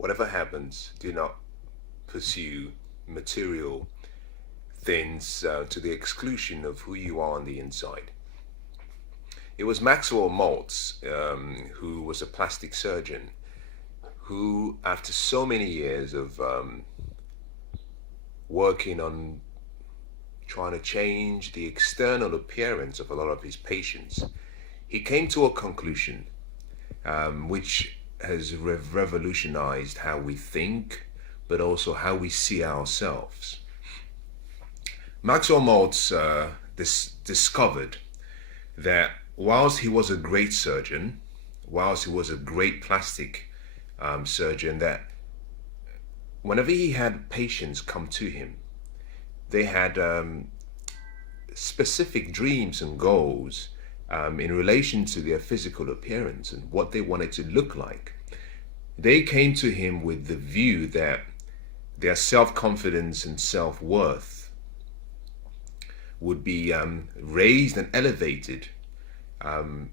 whatever happens, do not pursue material things to the exclusion of who you are on the inside. It was Maxwell Maltz, who was a plastic surgeon, who, after so many years of working on trying to change the external appearance of a lot of his patients, he came to a conclusion which has revolutionized how we think, but also how we see ourselves. Maxwell Maltz discovered that whilst he was a great surgeon, whilst he was a great plastic surgeon, that whenever he had patients come to him, they had specific dreams and goals in relation to their physical appearance and what they wanted to look like. They came to him with the view that their self-confidence and self-worth would be raised and elevated,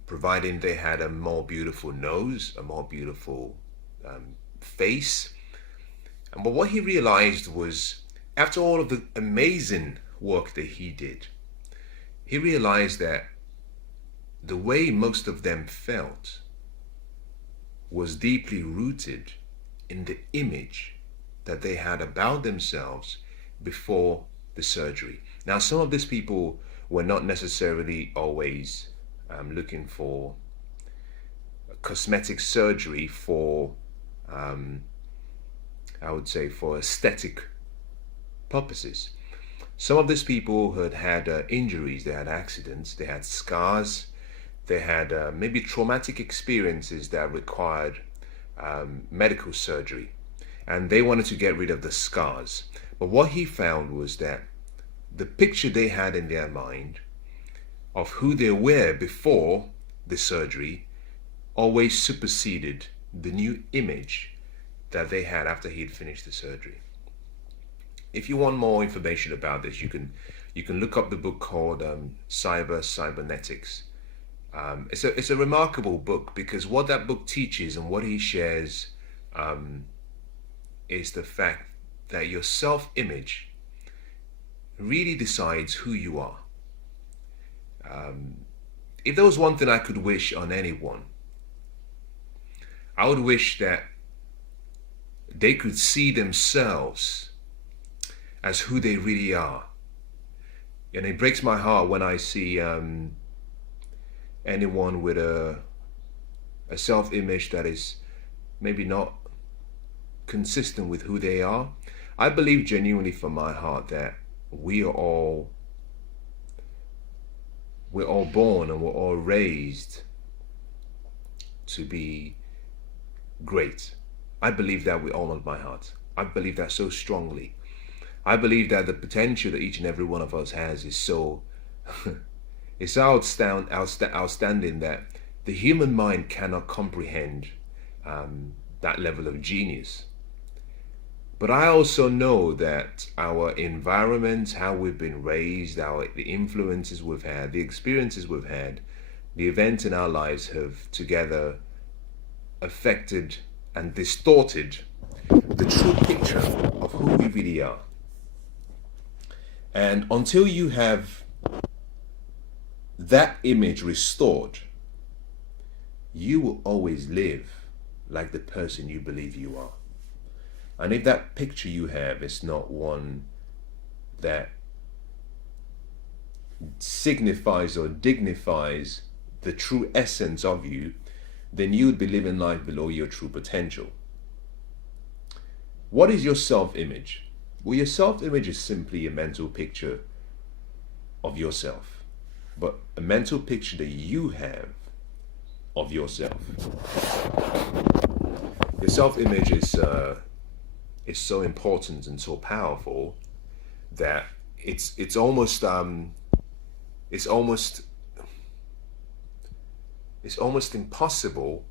providing they had a more beautiful nose, a more beautiful face. But what he realized was, after all of the amazing work that he did, he realized that the way most of them felt was deeply rooted in the image that they had about themselves before the surgery. Now, some of these people were not necessarily always looking for cosmetic surgery for, I would say, for aesthetic purposes. Some of these people had had injuries, they had accidents, they had scars, they had maybe traumatic experiences that required medical surgery, and they wanted to get rid of the scars. But what he found was that the picture they had in their mind of who they were before the surgery always superseded the new image that they had after he'd finished the surgery. If you want more information about this, you can look up the book called Cybernetics. It's a remarkable book, because what that book teaches and what he shares is the fact that your self-image really decides who you are. If there was one thing I could wish on anyone, I would wish that they could see themselves as who they really are. And it breaks my heart when I see anyone with a self-image that is maybe not consistent with who they are. I believe genuinely from my heart that we're all born and we're all raised to be great. I believe that with all of my heart. I believe that so strongly. I believe that the potential that each and every one of us has is so it's outstanding that the human mind cannot comprehend that level of genius. But I also know that our environment, how we've been raised, the influences we've had, the experiences we've had, the events in our lives have together affected and distorted the true picture of who we really are. And until you have that image restored, you will always live like the person you believe you are. And if that picture you have is not one that signifies or dignifies the true essence of you, then you would be living life below your true potential. What is your self-image? Well, your self-image is simply a mental picture of yourself, but a mental picture that you have of yourself. Your self-image is so important and so powerful that it's almost impossible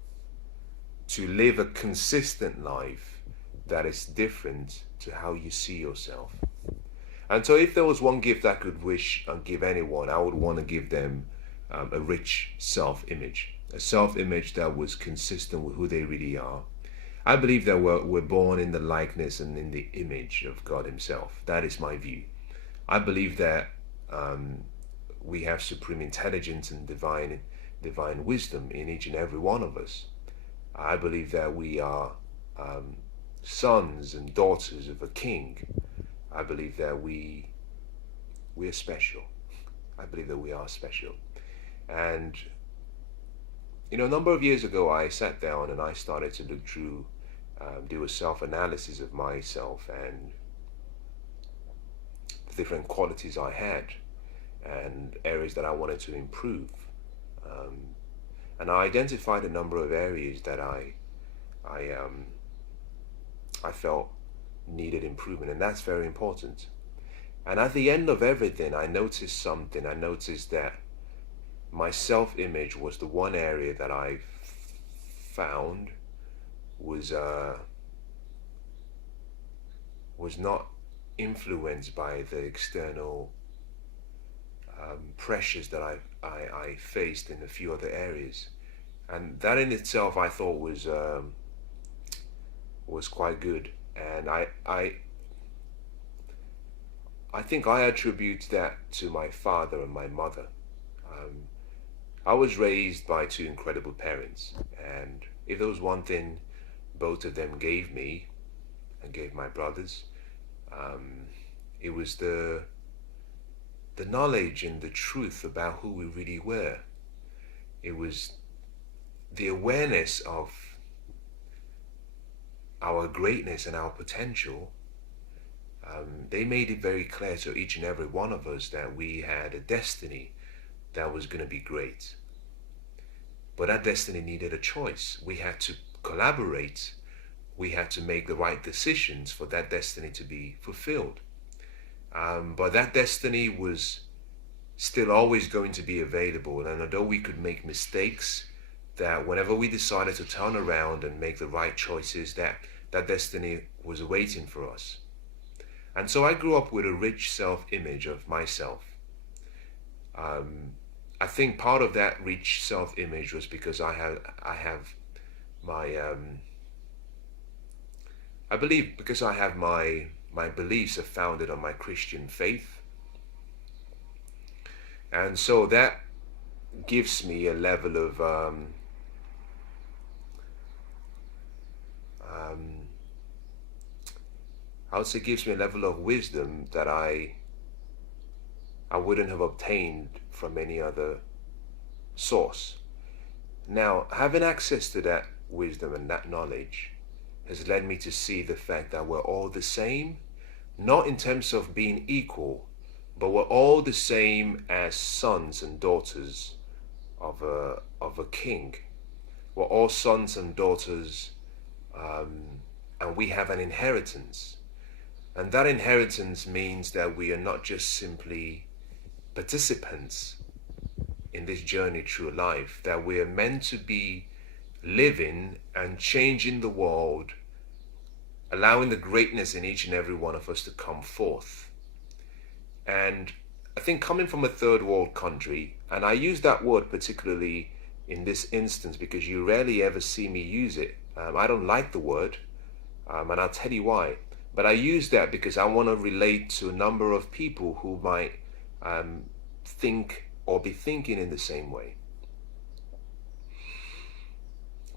to live a consistent life that is different to how you see yourself. And so if there was one gift I could wish and give anyone, I would want to give them a rich self-image, a self-image that was consistent with who they really are. I believe that we're born in the likeness and in the image of God Himself. That is my view. I believe that we have supreme intelligence and divine wisdom in each and every one of us. I believe that we are sons and daughters of a king. I believe that we are special. I believe that we are special. And a number of years ago, I sat down and I started to look through, do a self-analysis of myself and the different qualities I had and areas that I wanted to improve. And I identified a number of areas that I felt needed improvement, and that's very important. And at the end of everything, I noticed something. I noticed that my self-image was the one area that I found was not influenced by the external pressures that I faced in a few other areas, and that in itself I thought was quite good. And I think I attribute that to my father and my mother. I was raised by two incredible parents, and if there was one thing both of them gave me and gave my brothers, it was the knowledge and the truth about who we really were. It was the awareness of our greatness and our potential. They made it very clear to each and every one of us that we had a destiny that was going to be great. But that destiny needed a choice. We had to collaborate. We had to make the right decisions for that destiny to be fulfilled. But that destiny was still always going to be available. And although we could make mistakes, that whenever we decided to turn around and make the right choices, that destiny was waiting for us. And so I grew up with a rich self-image of myself. I think part of that rich self-image was because I have my I believe because I have my beliefs are founded on my Christian faith, and so that gives me a level of I would say gives me a level of wisdom that I wouldn't have obtained from any other source. Now, having access to that wisdom and that knowledge has led me to see the fact that we're all the same, not in terms of being equal, but we're all the same as sons and daughters of a king. We're all sons and daughters, and we have an inheritance. And that inheritance means that we are not just simply participants in this journey through life, that we are meant to be living and changing the world, allowing the greatness in each and every one of us to come forth. And I think coming from a third world country, and I use that word particularly in this instance because you rarely ever see me use it. I don't like the word, and I'll tell you why. But I use that because I want to relate to a number of people who might think or be thinking in the same way.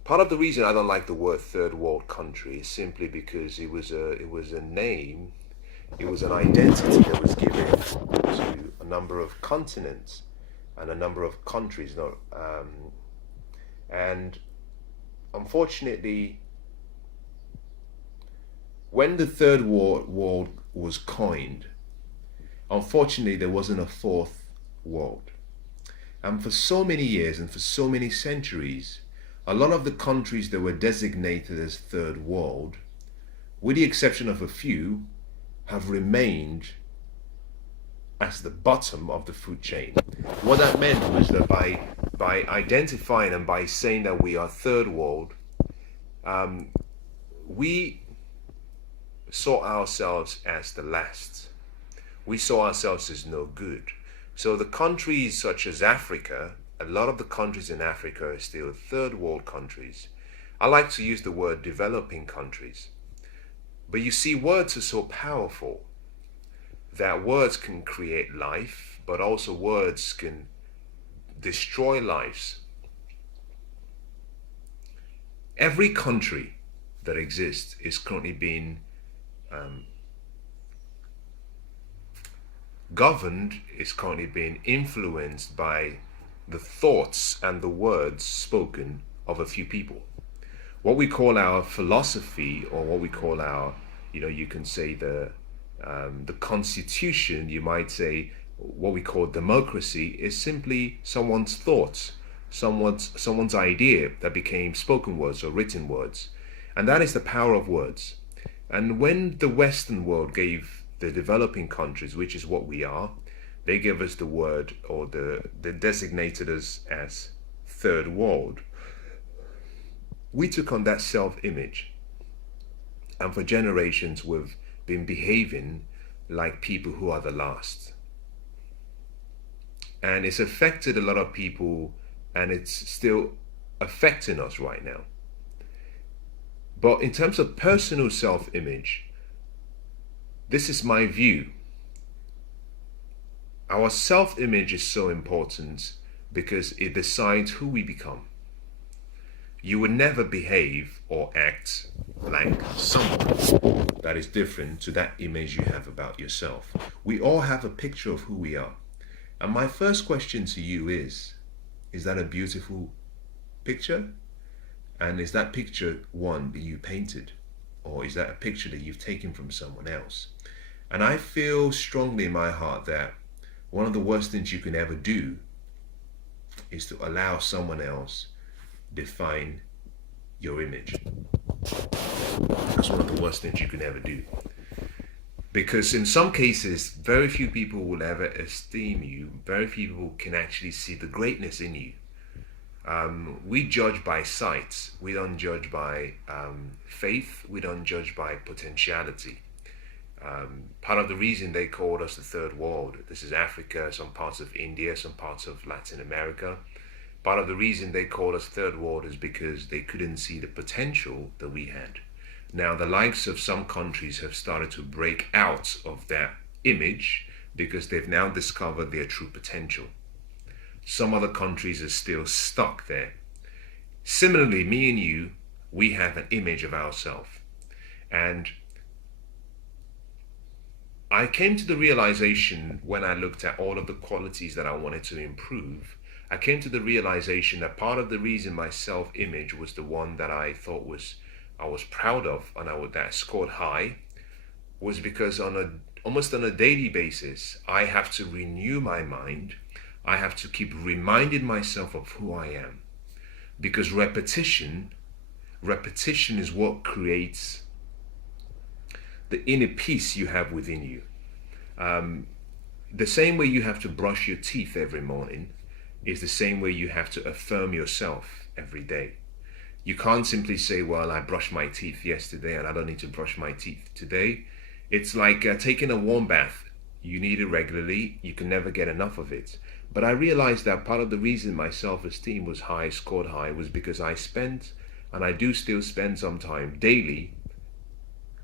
Part of the reason I don't like the word third world country is simply because it was a name, it was an identity that was given to a number of continents and a number of countries. And unfortunately, when the third world was coined, unfortunately there wasn't a fourth world. And for so many years and for so many centuries, a lot of the countries that were designated as third world, with the exception of a few, have remained as the bottom of the food chain. What that meant was that by identifying and by saying that we are third world, we saw ourselves as the last. We saw ourselves as no good. So the countries such as Africa, a lot of the countries in Africa are still third world countries. I like to use the word developing countries. But you see, words are so powerful that words can create life, but also words can destroy lives. Every country that exists is currently being um, governed, is currently being influenced by the thoughts and the words spoken of a few people. What we call our philosophy, or what we call our, you can say the constitution, you might say what we call democracy, is simply someone's thoughts, someone's idea that became spoken words or written words. And that is the power of words. And when the Western world gave the developing countries, which is what we are, they gave us the word, or they designated us as third world. We took on that self-image, and for generations we've been behaving like people who are the last. And it's affected a lot of people, and it's still affecting us right now. But in terms of personal self-image, this is my view. Our self-image is so important because it decides who we become. You would never behave or act like someone that is different to that image you have about yourself. We all have a picture of who we are. And my first question to you is that a beautiful picture? And is that picture one that you painted? Or is that a picture that you've taken from someone else? And I feel strongly in my heart that one of the worst things you can ever do is to allow someone else define your image. That's one of the worst things you can ever do. Because in some cases, very few people will ever esteem you. Very few people can actually see the greatness in you. We judge by sight. We don't judge by faith. We don't judge by potentiality. Part of the reason they called us the third world, this is Africa, some parts of India, some parts of Latin America. Part of the reason they called us third world is because they couldn't see the potential that we had. Now, the likes of some countries have started to break out of that image because they've now discovered their true potential. Some other countries are still stuck there. Similarly, me and you, we have an image of ourselves. And I came to the realization when I looked at all of the qualities that I wanted to improve, I came to the realization that part of the reason my self-image was the one that I thought I was proud of, and that scored high, was because almost on a daily basis, I have to renew my mind. I have to keep reminding myself of who I am, because repetition is what creates the inner peace you have within you. The same way you have to brush your teeth every morning is the same way you have to affirm yourself every day. You can't simply say, well, I brushed my teeth yesterday and I don't need to brush my teeth today. It's like taking a warm bath. You need it regularly. You can never get enough of it. But I realized that part of the reason my self-esteem was high, scored high, was because I spent, and I do still spend some time daily,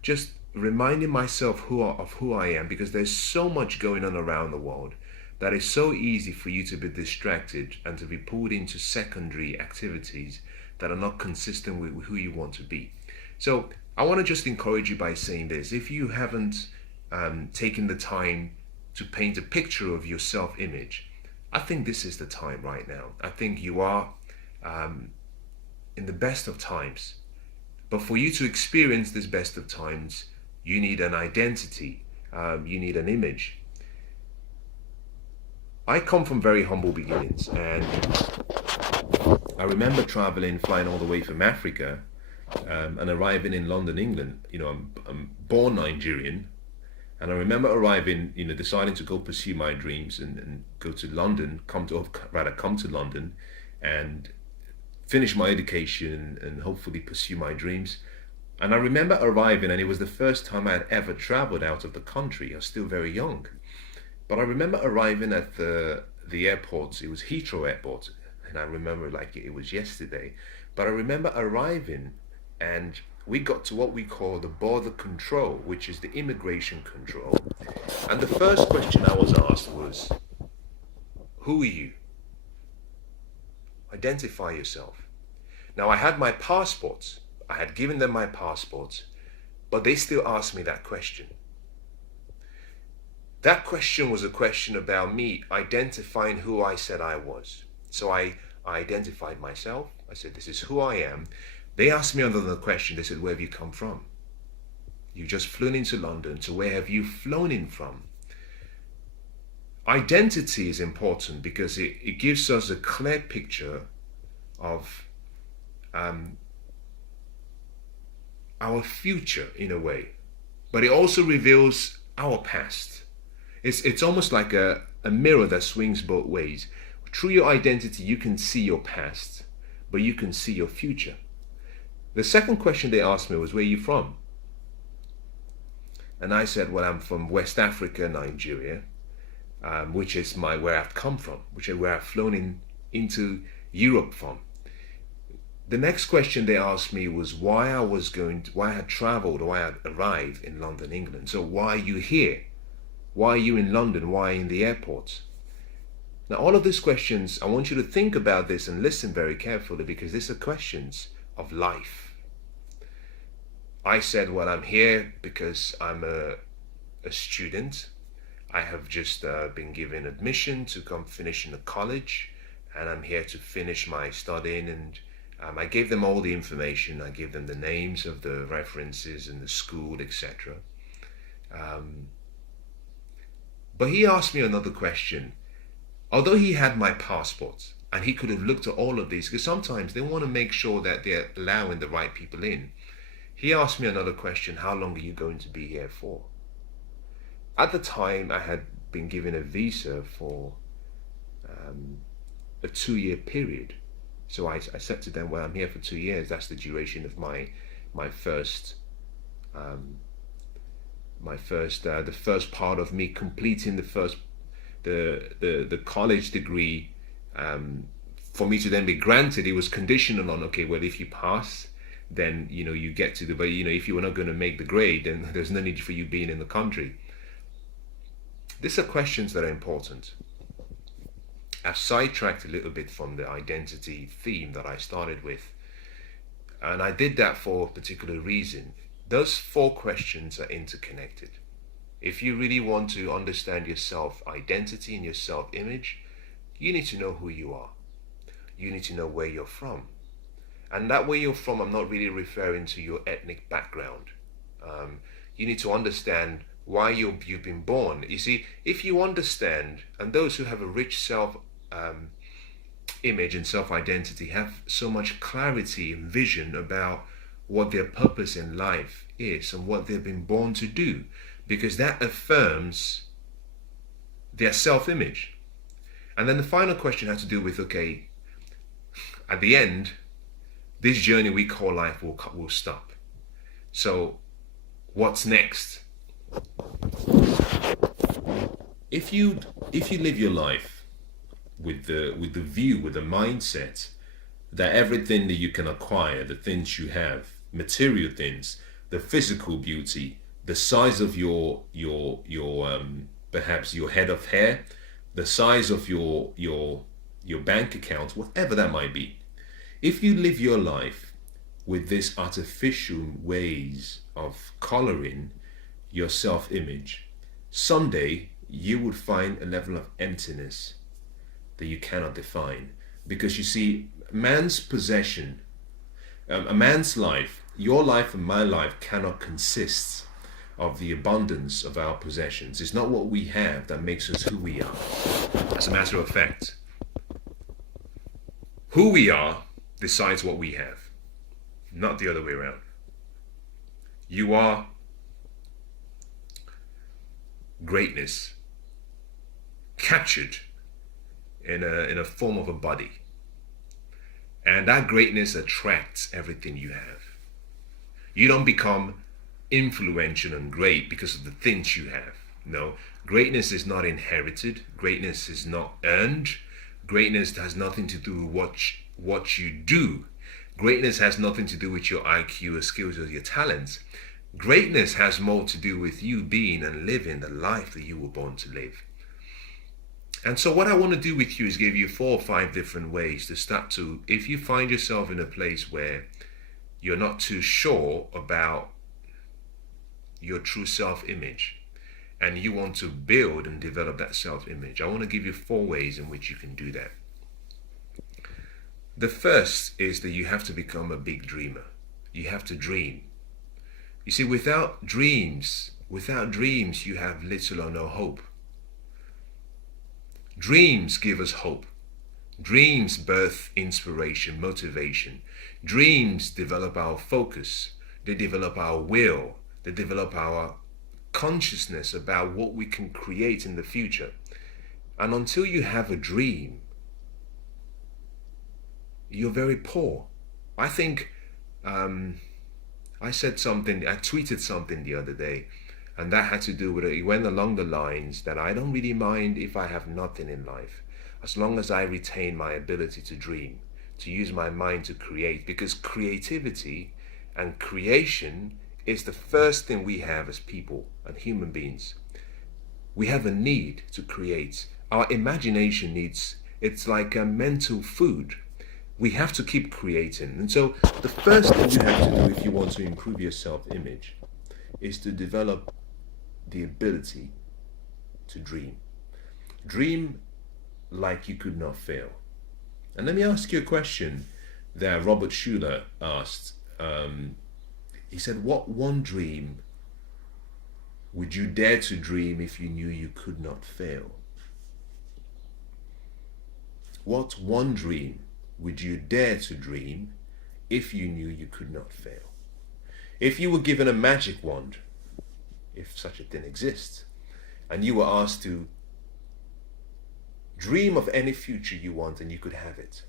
just reminding myself of who I am, because there's so much going on around the world that it's so easy for you to be distracted and to be pulled into secondary activities that are not consistent with who you want to be. So I want to just encourage you by saying this. If you haven't taken the time to paint a picture of your self-image, I think this is the time right now. I think you are in the best of times. But for you to experience this best of times, you need an identity. You need an image. I come from very humble beginnings, and I remember flying all the way from Africa, and arriving in London, England. I'm born Nigerian, and I remember arriving, deciding to go pursue my dreams and go to London, come to London, and finish my education and hopefully pursue my dreams. And I remember arriving, and it was the first time I had ever traveled out of the country. I was still very young. But I remember arriving at the airport. It was Heathrow Airport, and I remember like it was yesterday. But I remember arriving, and we got to what we call the border control, which is the immigration control. And the first question I was asked was, who are you? Identify yourself. Now, I had my passports. I had given them my passports, but they still asked me that question. That question was a question about me identifying who I said I was. So I identified myself. I said, this is who I am. They asked me another question. They said, where have you come from? You just flown into London. So where have you flown in from? Identity is important because it gives us a clear picture of our future in a way. But it also reveals our past. It's almost like a mirror that swings both ways. Through your identity, you can see your past, but you can see your future. The second question they asked me was, where are you from? And I said, well, I'm from West Africa, Nigeria, which is where I've come from, which is where I've flown into Europe from. The next question they asked me was why I had traveled or why I had arrived in London, England. So why are you here? Why are you in London? Why in the airport? Now, all of these questions, I want you to think about this and listen very carefully because these are questions of life. I said, well, I'm here because I'm a student. I have just been given admission to come finish in the college, and I'm here to finish my studying. And I gave them all the information. I gave them the names of the references and the school, etc. But he asked me another question. Although he had my passport and he could have looked at all of these, because sometimes they want to make sure that they're allowing the right people in. He asked me another question, how long are you going to be here for? At the time, I had been given a visa for a 2-year period. So I said to them, well, I'm here for 2 years. That's the duration of the first part of me completing the college degree. For me to then be granted, it was conditional on, okay, well, if you pass, then you get to but if you were not going to make the grade, then there's no need for you being in the country. These are questions that are important. I've sidetracked a little bit from the identity theme that I started with, and I did that for a particular reason. Those 4 questions are interconnected. If you really want to understand your self-identity and your self-image, you need to know who you are. You need to know where you're from. And that where you're from, I'm not really referring to your ethnic background. You need to understand why you've been born. You see, if you understand, and those who have a rich self-image and self-identity have so much clarity and vision about what their purpose in life is and what they've been born to do, because that affirms their self-image. And then the final question has to do with, okay, at the end, this journey we call life will stop. So what's next? If you live your life with the view, with the mindset that everything that you can acquire, the things you have, material things, the physical beauty, the size of your perhaps your head of hair, the size of your bank account, whatever that might be. If you live your life with this artificial ways of coloring your self-image, someday you would find a level of emptiness that you cannot define. Because you see, man's possession, a man's life, your life and my life cannot consist of the abundance of our possessions. It's not what we have that makes us who we are. As a matter of fact, who we are decides what we have, not the other way around. You are greatness captured in a form of a body, and that greatness attracts everything you have. You don't become influential and great because of the things you have. No, greatness is not inherited. Greatness is not earned. Greatness has nothing to do with what you do. Greatness has nothing to do with your IQ or skills or your talents. Greatness has more to do with you being and living the life that you were born to live. And so what I want to do with you is give you 4 or 5 different ways to start to, if you find yourself in a place where you're not too sure about your true self-image and you want to build and develop that self-image, I want to give you 4 ways in which you can do that. The first is that you have to become a big dreamer. You have to dream. You see, without dreams, you have little or no hope. Dreams give us hope. Dreams birth inspiration, motivation. Dreams develop our focus. They develop our will. They develop our consciousness about what we can create in the future. And until you have a dream, you're very poor. I think I tweeted something the other day, and that had to do with it. It went along the lines that I don't really mind if I have nothing in life, as long as I retain my ability to dream, to use my mind to create, because creativity and creation is the first thing we have as people and human beings. We have a need to create. Our imagination needs, it's like a mental food. We have to keep creating. And so the first thing you have to do if you want to improve your self-image is to develop the ability to dream. Dream like you could not fail. And let me ask you a question that Robert Schuller asked. He said, what one dream would you dare to dream if you knew you could not fail? What one dream would you dare to dream if you knew you could not fail? If you were given a magic wand, if such a thing exists, and you were asked to dream of any future you want and you could have it,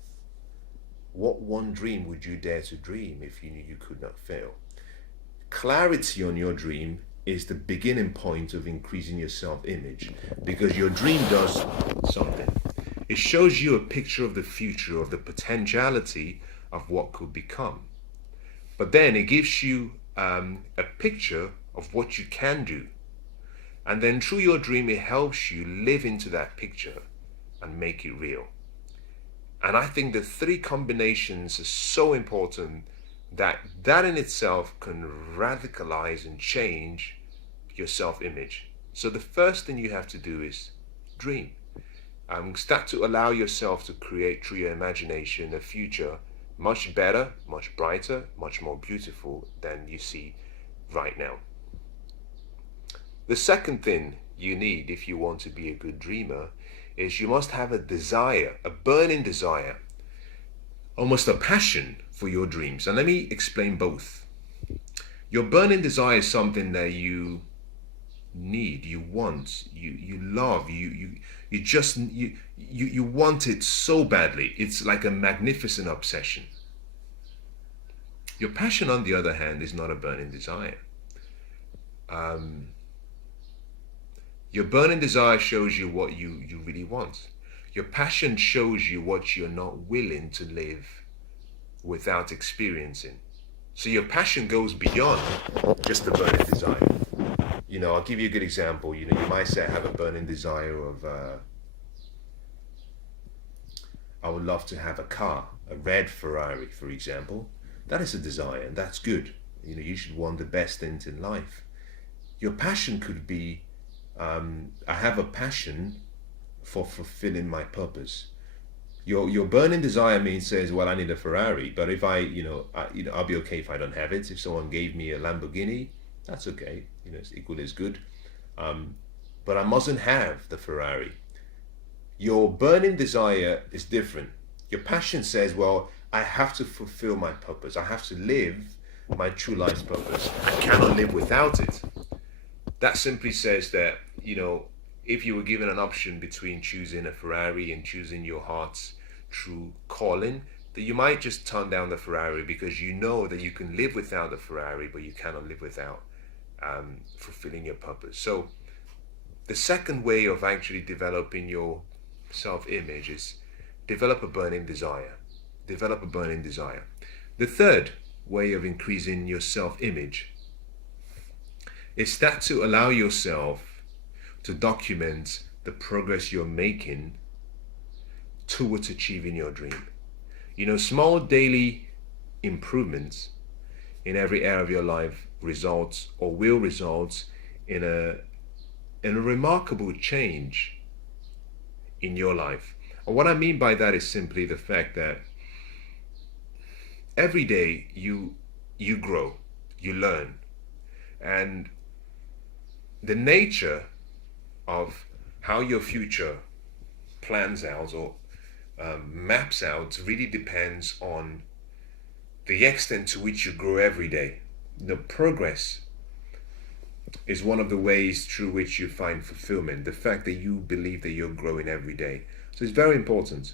what one dream would you dare to dream if you knew you could not fail? Clarity on your dream is the beginning point of increasing your self-image, because your dream does something. It shows you a picture of the future, of the potentiality of what could become. But then it gives you a picture of what you can do. And then through your dream, it helps you live into that picture and make it real. And I think the 3 combinations are so important that in itself can radicalize and change your self-image. So the first thing you have to do is dream. Start to allow yourself to create through your imagination a future much better, much brighter, much more beautiful than you see right now. The second thing you need if you want to be a good dreamer is you must have a desire, a burning desire, almost a passion for your dreams. And let me explain both. Your burning desire is something that you need, you want, you love, you want it so badly. It's like a magnificent obsession. Your passion, on the other hand, is not a burning desire. Your burning desire shows you what you really want. Your passion shows you what you're not willing to live without experiencing. So your passion goes beyond just the burning desire. I'll give you a good example. You might say I have a burning desire of, I would love to have a car, a red Ferrari, for example. That is a desire, and that's good. You should want the best things in life. Your passion could be, I have a passion for fulfilling my purpose. Your burning desire says, well, I need a Ferrari, but if I'll be okay if I don't have it. If someone gave me a Lamborghini, that's okay. It's equally as good. But I mustn't have the Ferrari. Your burning desire is different. Your passion says, well, I have to fulfill my purpose. I have to live my true life's purpose. I cannot live without it. That simply says that, if you were given an option between choosing a Ferrari and choosing your heart's true calling, that you might just turn down the Ferrari because you know that you can live without the Ferrari, but you cannot live without fulfilling your purpose. So the second way of actually developing your self-image is develop a burning desire. Develop a burning desire. The third way of increasing your self-image is that to allow yourself to document the progress you're making towards achieving your dream. Small daily improvements in every area of your life results or will result in a remarkable change in your life. And what I mean by that is simply the fact that every day you grow, you learn, and the nature of how your future plans out or maps out really depends on the extent to which you grow every day. The progress is one of the ways through which you find fulfillment, the fact that you believe that you're growing every day. So it's very important.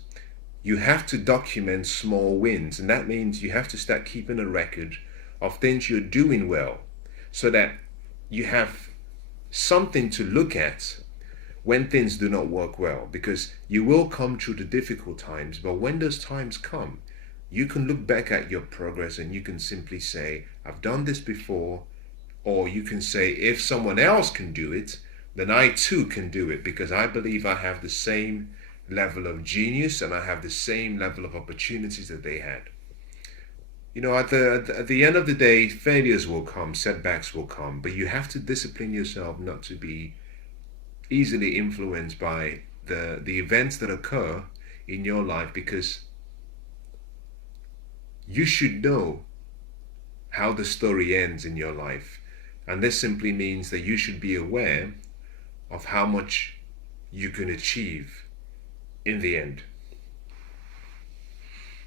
You have to document small wins, and that means you have to start keeping a record of things you're doing well so that you have something to look at when things do not work well, because you will come through the difficult times, but when those times come, you can look back at your progress and you can simply say, I've done this before, or you can say, if someone else can do it, then I too can do it, because I believe I have the same level of genius and I have the same level of opportunities that they had. At the end of the day, failures will come, setbacks will come, but you have to discipline yourself not to be easily influenced by the events that occur in your life, because you should know how the story ends in your life. And this simply means that you should be aware of how much you can achieve in the end.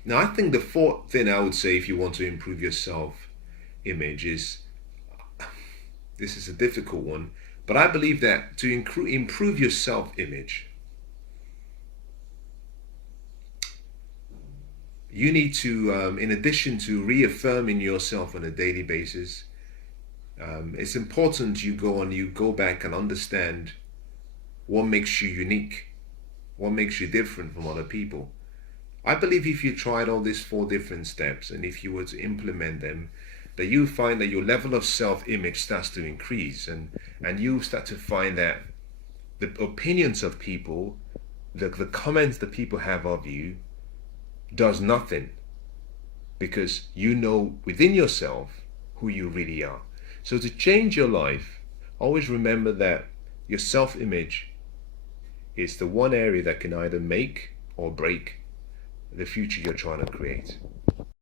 Now, I think the fourth thing I would say if you want to improve your self-image is, this is a difficult one, but I believe that to improve your self-image, you need to, in addition to reaffirming yourself on a daily basis, it's important you go back and understand what makes you unique, what makes you different from other people. I believe if you tried all these 4 different steps and if you were to implement them, that you find that your level of self-image starts to increase, and you start to find that the opinions of people, the comments that people have of you, does nothing, because you know within yourself who you really are. So to change your life, always remember that your self-image is the one area that can either make or break the future you're trying to create.